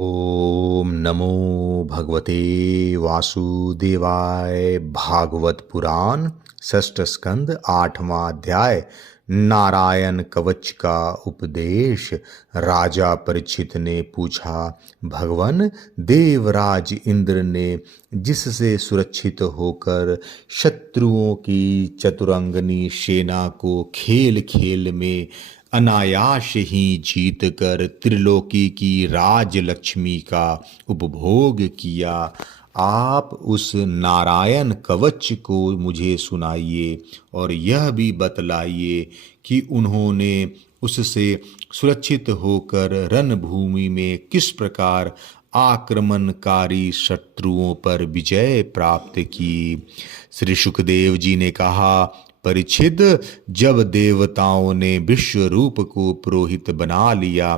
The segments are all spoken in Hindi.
ओम नमो भगवते वासुदेवाय। भागवत पुराण षष्ठ स्कंद आठवां अध्याय। नारायण कवच का उपदेश। राजा परीक्षित ने पूछा, भगवन, देवराज इंद्र ने जिससे सुरक्षित होकर शत्रुओं की चतुरंगनी सेना को खेल खेल में अनायास ही जीत कर त्रिलोकी की राजलक्ष्मी का उपभोग किया, आप उस नारायण कवच को मुझे सुनाइए और यह भी बतलाइए कि उन्होंने उससे सुरक्षित होकर रणभूमि में किस प्रकार आक्रमणकारी शत्रुओं पर विजय प्राप्त की। श्री सुखदेव जी ने कहा, परीक्षित, जब देवताओं ने विश्वरूप को पुरोहित बना लिया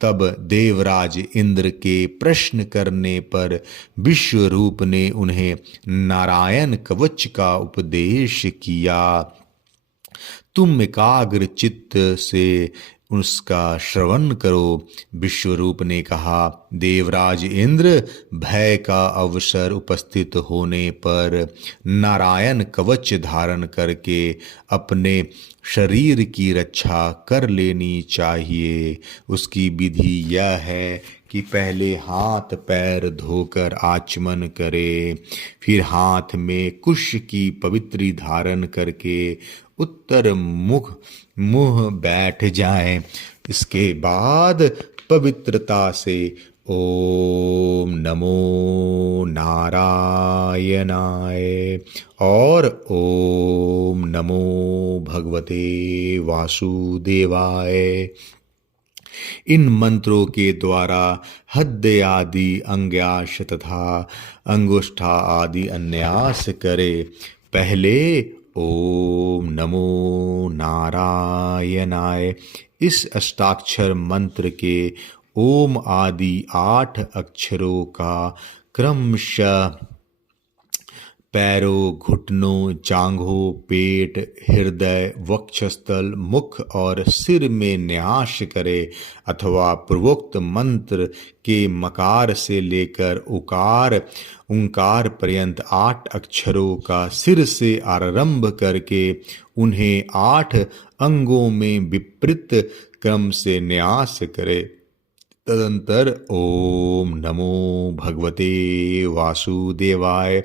तब देवराज इंद्र के प्रश्न करने पर विश्वरूप ने उन्हें नारायण कवच का उपदेश किया। तुम एकाग्र चित्त से उसका श्रवण करो। विश्वरूप ने कहा, देवराज इंद्र, भय का अवसर उपस्थित होने पर नारायण कवच धारण करके अपने शरीर की रक्षा कर लेनी चाहिए। उसकी विधि यह है कि पहले हाथ पैर धोकर आचमन करे, फिर हाथ में कुश की पवित्री धारण करके उत्तर मुंह बैठ जाएं। इसके बाद पवित्रता से ओम नमो नारायणाय और ओम नमो भगवते वासुदेवाय, इन मंत्रों के द्वारा हृदय आदि अंग्याश तथा अंगुष्ठा आदि अन्यास करे। पहले ओम नमो नारायणाय इस अष्टाक्षर मंत्र के ओम आदि 8 अक्षरों का क्रमशः पैरों, घुटनों, जांघों, पेट, हृदय, वक्षस्थल, मुख और सिर में न्यास करे अथवा पूर्वोक्त मंत्र के मकार से लेकर उकार ओंकार पर्यंत 8 अक्षरों का सिर से आरंभ करके उन्हें 8 अंगों में विपरीत क्रम से न्यास करे। तदंतर ओम नमो भगवते वासुदेवाय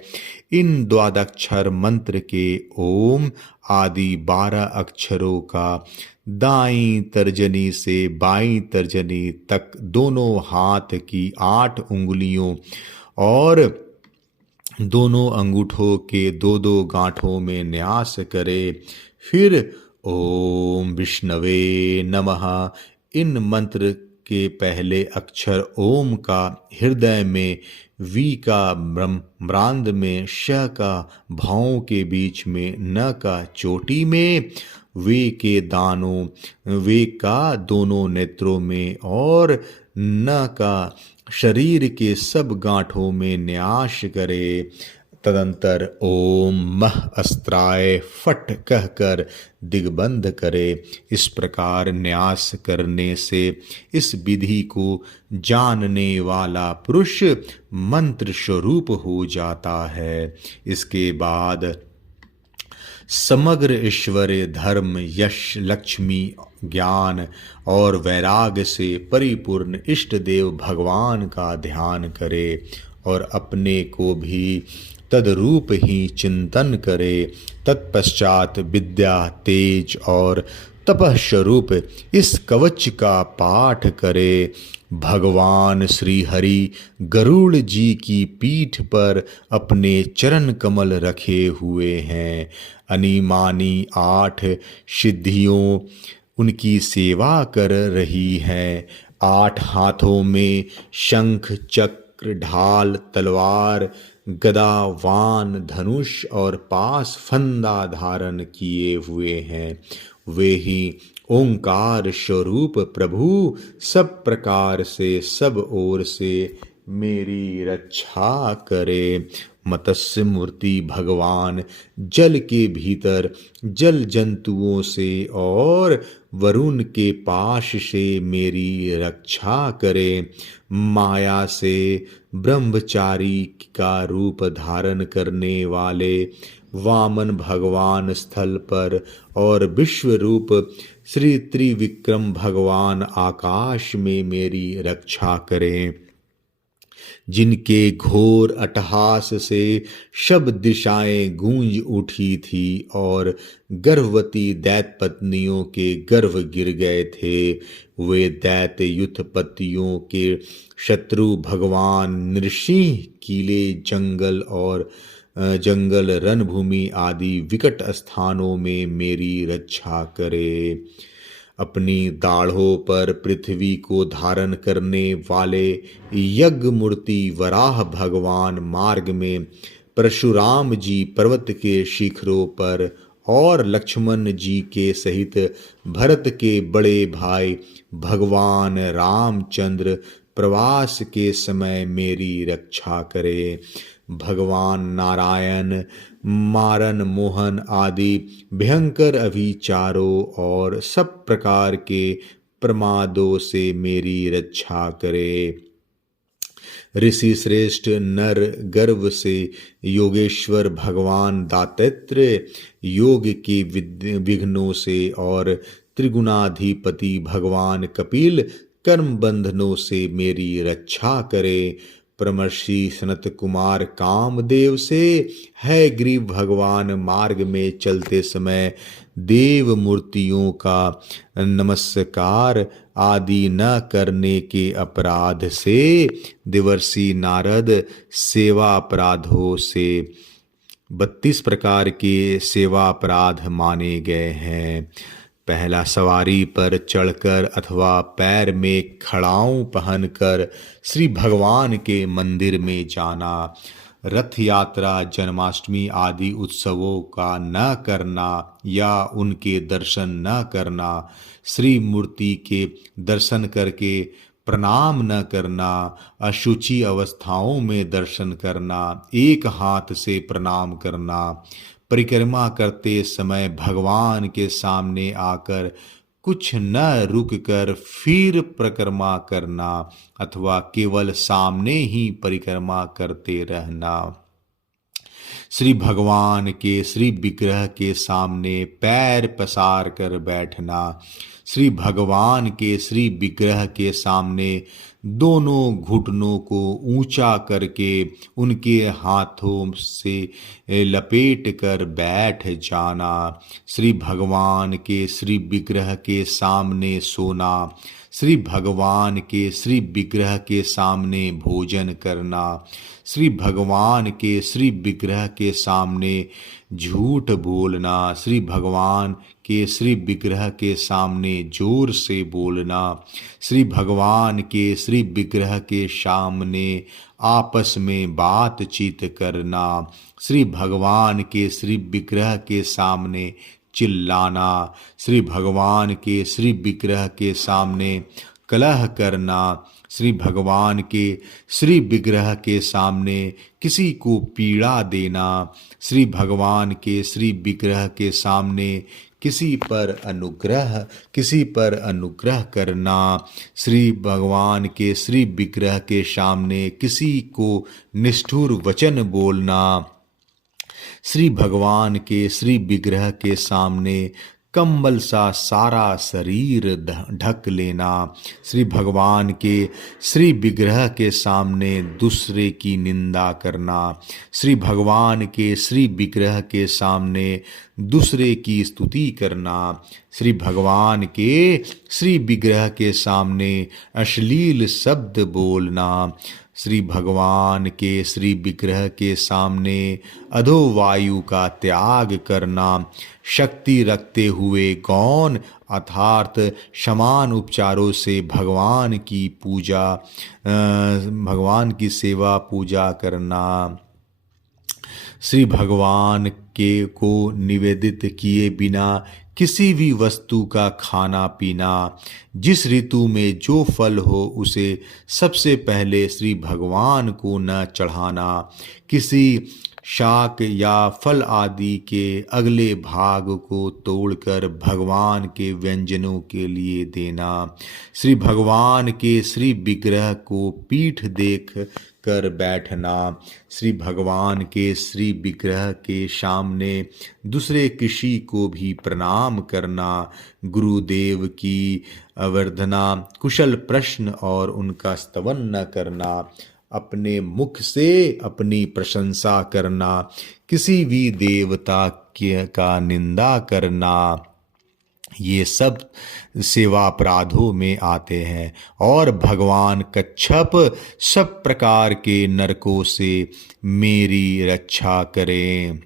इन द्वादक्षर मंत्र के ओम आदि 12 अक्षरों का दाईं तर्जनी से बाईं तर्जनी तक दोनों हाथ की 8 उंगलियों और दोनों अंगूठों के 2-2 गांठों में न्यास करे। फिर ओम विष्णवे नमः इन मंत्र के पहले अक्षर ओम का हृदय में, वी का ब्रह्मांड में, श का भावों के बीच में, न का चोटी में, वे के दानों, वे का दोनों नेत्रों में और न का शरीर के सब गांठों में न्यास करे। तदंतर ओम मह अस्त्राय फट कहकर दिग्बंध करे। इस प्रकार न्यास करने से इस विधि को जानने वाला पुरुष मंत्र स्वरूप हो जाता है। इसके बाद समग्र ऐश्वर्य, धर्म, यश, लक्ष्मी, ज्ञान और वैराग्य से परिपूर्ण इष्ट देव भगवान का ध्यान करे और अपने को भी तदरूप ही चिंतन करे। तत्पश्चात विद्या, तेज और तपः स्वरूप इस कवच का पाठ करे। भगवान श्री हरि गरुड़ जी की पीठ पर अपने चरण कमल रखे हुए हैं। अनिमानी 8 सिद्धियों उनकी सेवा कर रही हैं। 8 हाथों में शंख, चक्र, ढाल, तलवार, गदा, वान, धनुष और पास फंदा धारण किए हुए हैं। वे ही ओंकार स्वरूप प्रभु सब प्रकार से सब ओर से मेरी रक्षा करे। मत्स्य मूर्ति भगवान जल के भीतर जल जंतुओं से और वरुण के पाश से मेरी रक्षा करे। माया से ब्रह्मचारी का रूप धारण करने वाले वामन भगवान स्थल पर और विश्व रूप श्री त्रिविक्रम भगवान आकाश में मेरी रक्षा करें। जिनके घोर अट्टहास से सब दिशाएं गूंज उठी थी और गर्भवती दैत्य पत्नियों के गर्भ गिर गए थे, वे दैत्य युद्धपतियों के शत्रु भगवान नृसिंह किले जंगल रणभूमि आदि विकट स्थानों में मेरी रक्षा करे। अपनी दाढ़ों पर पृथ्वी को धारण करने वाले यज्ञ मूर्ति वराह भगवान मार्ग में परशुराम जी पर्वत के शिखरों पर और लक्ष्मण जी के सहित भरत के बड़े भाई भगवान रामचंद्र प्रवास के समय मेरी रक्षा करे। भगवान नारायण मारन मोहन आदि भयंकर अभिचारों और सब प्रकार के प्रमादों से मेरी रक्षा करे। ऋषि श्रेष्ठ नर गर्भ से योगेश्वर भगवान दातात्रेय योग के विघ्नों से और त्रिगुणाधिपति भगवान कपिल कर्म बंधनों से मेरी रक्षा करे। परमर्षि सनत कुमार कामदेव से है ग्रीव भगवान मार्ग में चलते समय देव मूर्तियों का नमस्कार आदि न करने के अपराध से देवर्षि नारद सेवा अपराधों से 32 प्रकार के सेवा अपराध माने गए हैं। पहला, सवारी पर चढ़कर अथवा पैर में खड़ाऊं पहनकर श्री भगवान के मंदिर में जाना। रथ यात्रा, जन्माष्टमी आदि उत्सवों का न करना या उनके दर्शन न करना। श्री मूर्ति के दर्शन करके प्रणाम न करना। अशुचि अवस्थाओं में दर्शन करना। एक हाथ से प्रणाम करना। परिक्रमा करते समय भगवान के सामने आकर कुछ न रुक कर फिर परिक्रमा करना अथवा केवल सामने ही परिक्रमा करते रहना। श्री भगवान के श्री विग्रह के सामने पैर पसार कर बैठना। श्री भगवान के श्री विग्रह के सामने दोनों घुटनों को ऊंचा करके उनके हाथों से लपेट कर बैठ जाना। श्री भगवान के श्री विग्रह के सामने सोना। श्री भगवान के श्री विग्रह के सामने भोजन करना। श्री भगवान के श्री विग्रह के सामने झूठ बोलना। श्री भगवान के श्री विग्रह के सामने जोर से बोलना। श्री भगवान के श्री विग्रह के सामने आपस में बातचीत करना। श्री भगवान के श्री विग्रह के सामने चिल्लाना। श्री भगवान के श्री विग्रह के सामने कलह करना। श्री भगवान के श्री विग्रह के सामने किसी को पीड़ा देना। श्री भगवान के श्री विग्रह के सामने किसी पर अनुग्रह करना। श्री भगवान के श्री विग्रह के सामने किसी को निष्ठुर वचन बोलना। श्री भगवान के श्री विग्रह के सामने कंबल सा सारा शरीर ढक लेना। श्री भगवान के श्री विग्रह के सामने दूसरे की निंदा करना। श्री भगवान के श्री विग्रह के सामने दूसरे की स्तुति करना। श्री भगवान के श्री विग्रह के सामने अश्लील शब्द बोलना। श्री भगवान के श्री विग्रह के सामने अधोवायु का त्याग करना। शक्ति रखते हुए गौण अर्थात समान उपचारों से भगवान की सेवा पूजा करना। श्री भगवान के को निवेदित किए बिना किसी भी वस्तु का खाना पीना, जिस ऋतु में जो फल हो उसे सबसे पहले श्री भगवान को न चढ़ाना, किसी शाक या फल आदि के अगले भाग को तोड़कर भगवान के व्यंजनों के लिए देना, श्री भगवान के श्री विग्रह को पीठ देख कर बैठना, श्री भगवान के श्री विग्रह के सामने दूसरे किसी को भी प्रणाम करना, गुरुदेव की अवर्धना, कुशल प्रश्न और उनका स्तवन न करना, अपने मुख से अपनी प्रशंसा करना, किसी भी देवता का निंदा करना, ये सब सेवा अपराधों में आते हैं। और भगवान कच्छप सब प्रकार के नरकों से मेरी रक्षा करें।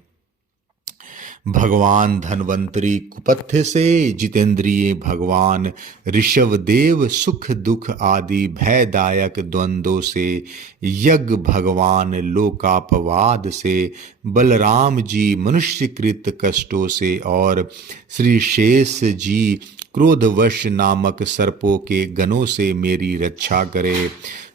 भगवान धन्वंतरी कुपथ्य से, जितेंद्रिय भगवान ऋषभदेव सुख दुख आदि भयदायक द्वंद्वों से, यज्ञ भगवान लोकापवाद से, बलराम जी मनुष्यकृत कष्टों से और श्री शेष जी क्रोधवश नामक सर्पों के गणों से मेरी रक्षा करे।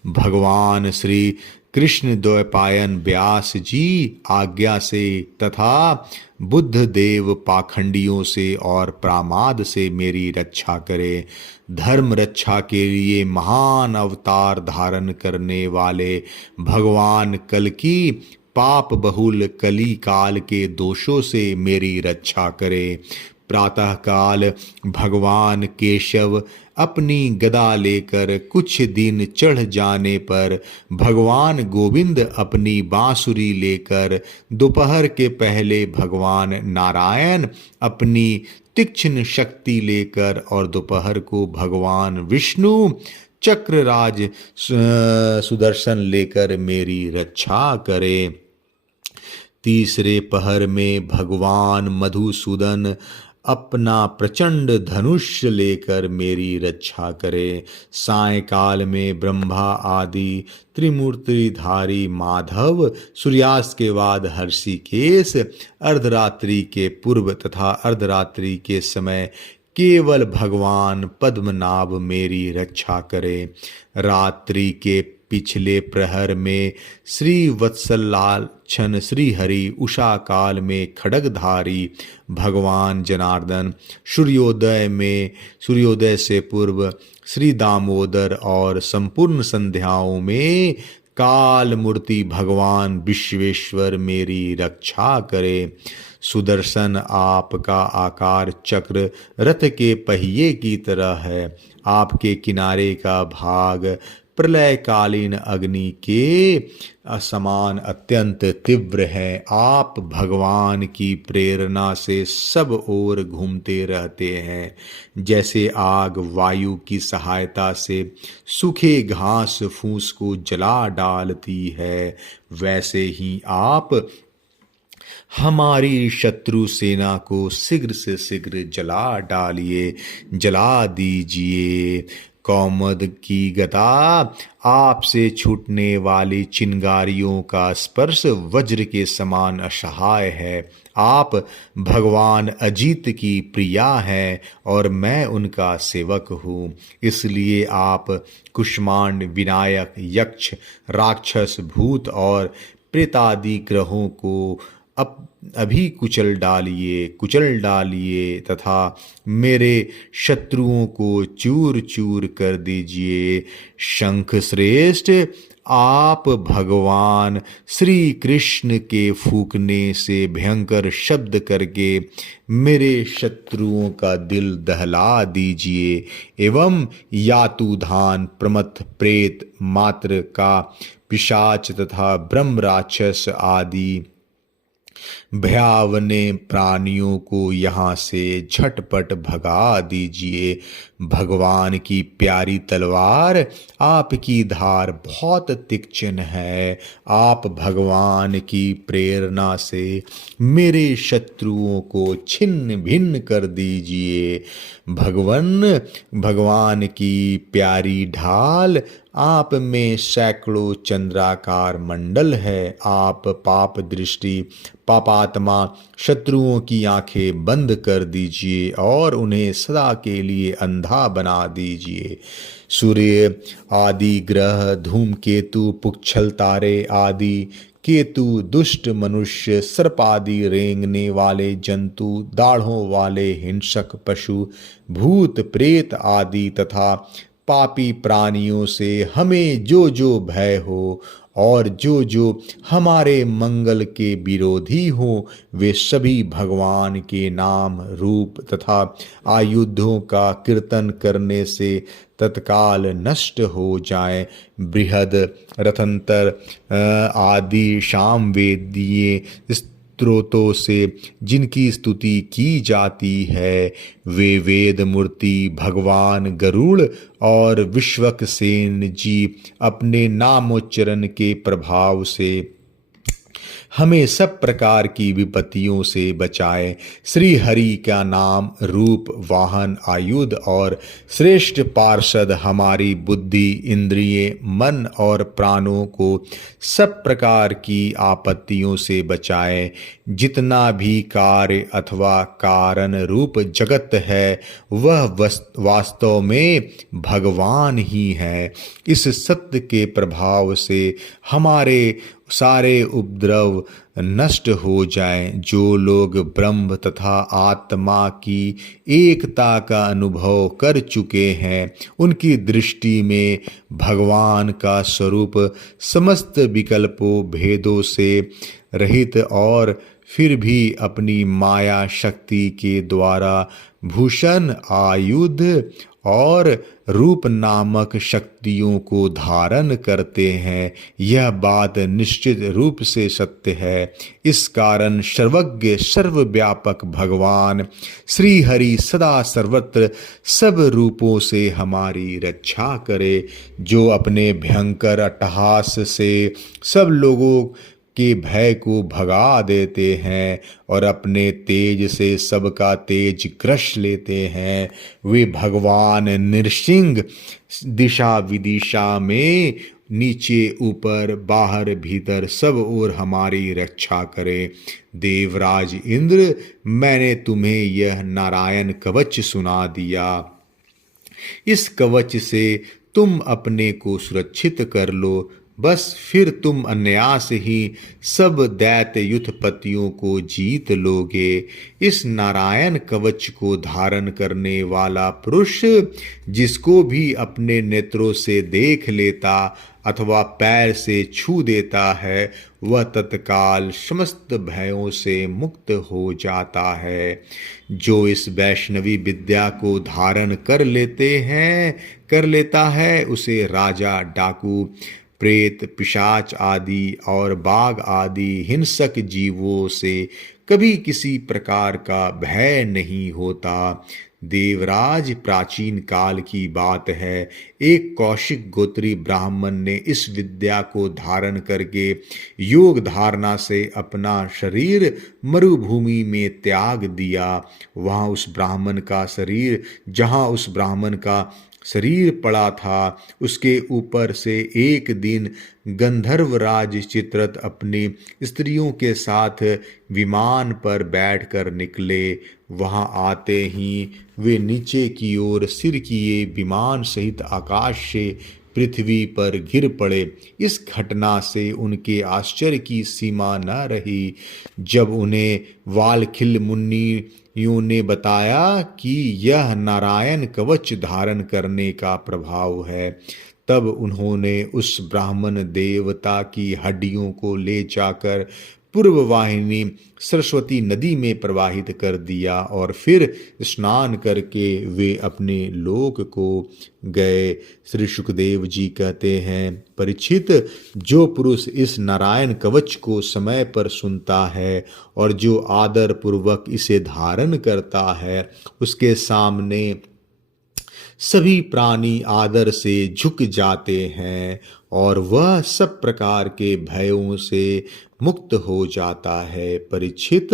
भगवान श्री कृष्ण द्वैपायन व्यास जी आज्ञा से तथा बुद्ध देव पाखंडियों से और प्रामाद से मेरी रक्षा करे। धर्म रक्षा के लिए महान अवतार धारण करने वाले भगवान कल्कि पाप बहुल कली काल के दोषों से मेरी रक्षा करे। प्रातः काल भगवान केशव अपनी गदा लेकर कुछ दिन चढ़ जाने पर भगवान गोविंद अपनी बांसुरी लेकर, दोपहर के पहले भगवान नारायण अपनी तीक्ष्ण शक्ति लेकर और दोपहर को भगवान विष्णु चक्रराज सुदर्शन लेकर मेरी रक्षा करे। तीसरे पहर में भगवान मधुसूदन अपना प्रचंड धनुष लेकर मेरी रक्षा करे। सायंकाल में ब्रह्मा आदि त्रिमूर्तिधारी माधव, सूर्यास्त के बाद हर्षिकेश, अर्धरात्रि के पूर्व तथा अर्धरात्रि के समय केवल भगवान पद्मनाभ मेरी रक्षा करे। रात्रि के पिछले प्रहर में श्री वत्सलाक्षण श्री हरि, उषा काल में खड्गधारी भगवान जनार्दन, सूर्योदय से पूर्व श्री दामोदर और संपूर्ण संध्याओं में काल मूर्ति भगवान विश्वेश्वर मेरी रक्षा करे। सुदर्शन आपका आकार चक्र रथ के पहिए की तरह है। आपके किनारे का भाग प्रलयकालीन अग्नि के समान अत्यंत तीव्र है। आप भगवान की प्रेरणा से सब ओर घूमते रहते हैं। जैसे आग वायु की सहायता से सूखे घास फूस को जला डालती है, वैसे ही आप हमारी शत्रु सेना को शीघ्र से शीघ्र जला दीजिए। कौमुद की गदा आपसे छूटने वाली चिंगारियों का स्पर्श वज्र के समान असहाय है। आप भगवान अजीत की प्रिया हैं और मैं उनका सेवक हूँ, इसलिए आप कुष्मांड, विनायक, यक्ष, राक्षस, भूत और प्रेतादि ग्रहों को अभी कुचल डालिए तथा मेरे शत्रुओं को चूर चूर कर दीजिए। शंख श्रेष्ठ, आप भगवान श्री कृष्ण के फूंकने से भयंकर शब्द करके मेरे शत्रुओं का दिल दहला दीजिए एवं यातुधान, प्रमथ, प्रेत, मात्र का, पिशाच तथा ब्रह्म राक्षस आदि भयावने प्राणियों को यहाँ से झटपट भगा दीजिए। भगवान की प्यारी तलवार, आपकी धार बहुत तीक्ष्ण है। आप भगवान की प्रेरणा से मेरे शत्रुओं को छिन्न भिन्न कर दीजिए। भगवान की प्यारी ढाल, आप में सैकड़ों चंद्राकार मंडल है। आप पाप दृष्टि पापात्मा शत्रुओं की आंखें बंद कर दीजिए और उन्हें सदा के लिए अंधा बना दीजिए। सूर्य आदि ग्रह, धूमकेतु, पुच्छल तारे आदि, केतु, दुष्ट मनुष्य, सर्प आदि रेंगने वाले जंतु, दाढ़ों वाले हिंसक पशु, भूत प्रेत आदि तथा पापी प्राणियों से हमें जो जो भय हो और जो जो हमारे मंगल के विरोधी हो, वे सभी भगवान के नाम, रूप तथा आयुधों का कीर्तन करने से तत्काल नष्ट हो जाएं। बृहद रथंतर आदि सामवेदीय स्त्रोतों से जिनकी स्तुति की जाती है, वे वेद मूर्ति भगवान गरुड़ और विश्वक्सेन जी अपने नामोच्चारण के प्रभाव से हमें सब प्रकार की विपत्तियों से बचाए। श्री हरि का नाम, रूप, वाहन, आयुध और श्रेष्ठ पार्षद हमारी बुद्धि, इंद्रिय, मन और प्राणों को सब प्रकार की आपत्तियों से बचाए। जितना भी कार्य अथवा कारण रूप जगत है, वह वास्तव में भगवान ही है। इस सत्य के प्रभाव से हमारे सारे उपद्रव नष्ट हो जाएं। जो लोग ब्रह्म तथा आत्मा की एकता का अनुभव कर चुके हैं, उनकी दृष्टि में भगवान का स्वरूप समस्त विकल्पों भेदों से रहित और फिर भी अपनी माया शक्ति के द्वारा भूषण, आयुध और रूप नामक शक्तियों को धारण करते हैं। यह बात निश्चित रूप से सत्य है। इस कारण सर्वज्ञ सर्वव्यापक भगवान श्री हरि सदा सर्वत्र सब रूपों से हमारी रक्षा करे, जो अपने भयंकर अट्टहास से सब लोगों के भय को भगा देते हैं और अपने तेज से सबका तेज ग्रस लेते हैं। वे भगवान नृसिंह दिशा विदिशा में नीचे ऊपर बाहर भीतर सब ओर हमारी रक्षा करे। देवराज इंद्र, मैंने तुम्हें यह नारायण कवच सुना दिया। इस कवच से तुम अपने को सुरक्षित कर लो। बस फिर तुम अनायास ही सब दैत्य युद्धपतियों को जीत लोगे। इस नारायण कवच को धारण करने वाला पुरुष, जिसको भी अपने नेत्रों से देख लेता अथवा पैर से छू देता है, वह तत्काल समस्त भयों से मुक्त हो जाता है। जो इस वैष्णवी विद्या को धारण कर लेता है, उसे राजा, डाकू, प्रेत, पिशाच आदि और बाघ आदि हिंसक जीवों से कभी किसी प्रकार का भय नहीं होता। देवराज, प्राचीन काल की बात है, एक कौशिक गोत्री ब्राह्मण ने इस विद्या को धारण करके योग धारणा से अपना शरीर मरुभूमि में त्याग दिया। जहां उस ब्राह्मण का शरीर पड़ा था, उसके ऊपर से एक दिन गंधर्वराज चित्ररथ अपनी स्त्रियों के साथ विमान पर बैठकर निकले। वहां आते ही वे नीचे की ओर सिर किए विमान सहित आकाश से पृथ्वी पर गिर पड़े। इस घटना से उनके आश्चर्य की सीमा न रही। जब उन्हें वालखिल मुनियों ने बताया कि यह नारायण कवच धारण करने का प्रभाव है, तब उन्होंने उस ब्राह्मण देवता की हड्डियों को ले जाकर पूर्ववाहिनी सरस्वती नदी में प्रवाहित कर दिया और फिर स्नान करके वे अपने लोक को गए। श्री सुखदेव जी कहते हैं, परीक्षित, जो पुरुष इस नारायण कवच को समय पर सुनता है और जो आदर पूर्वक इसे धारण करता है, उसके सामने सभी प्राणी आदर से झुक जाते हैं और वह सब प्रकार के भयों से मुक्त हो जाता है। परीक्षित,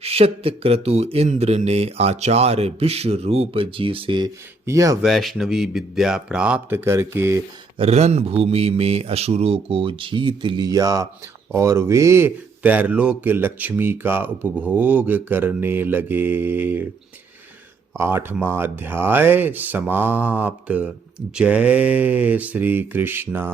शतक्रतु इंद्र ने आचार्य विश्वरूप जी से यह वैष्णवी विद्या प्राप्त करके रणभूमि में असुरों को जीत लिया और वे त्रैलोक्य लक्ष्मी का उपभोग करने लगे। 8वां अध्याय समाप्त। जय श्री कृष्णा।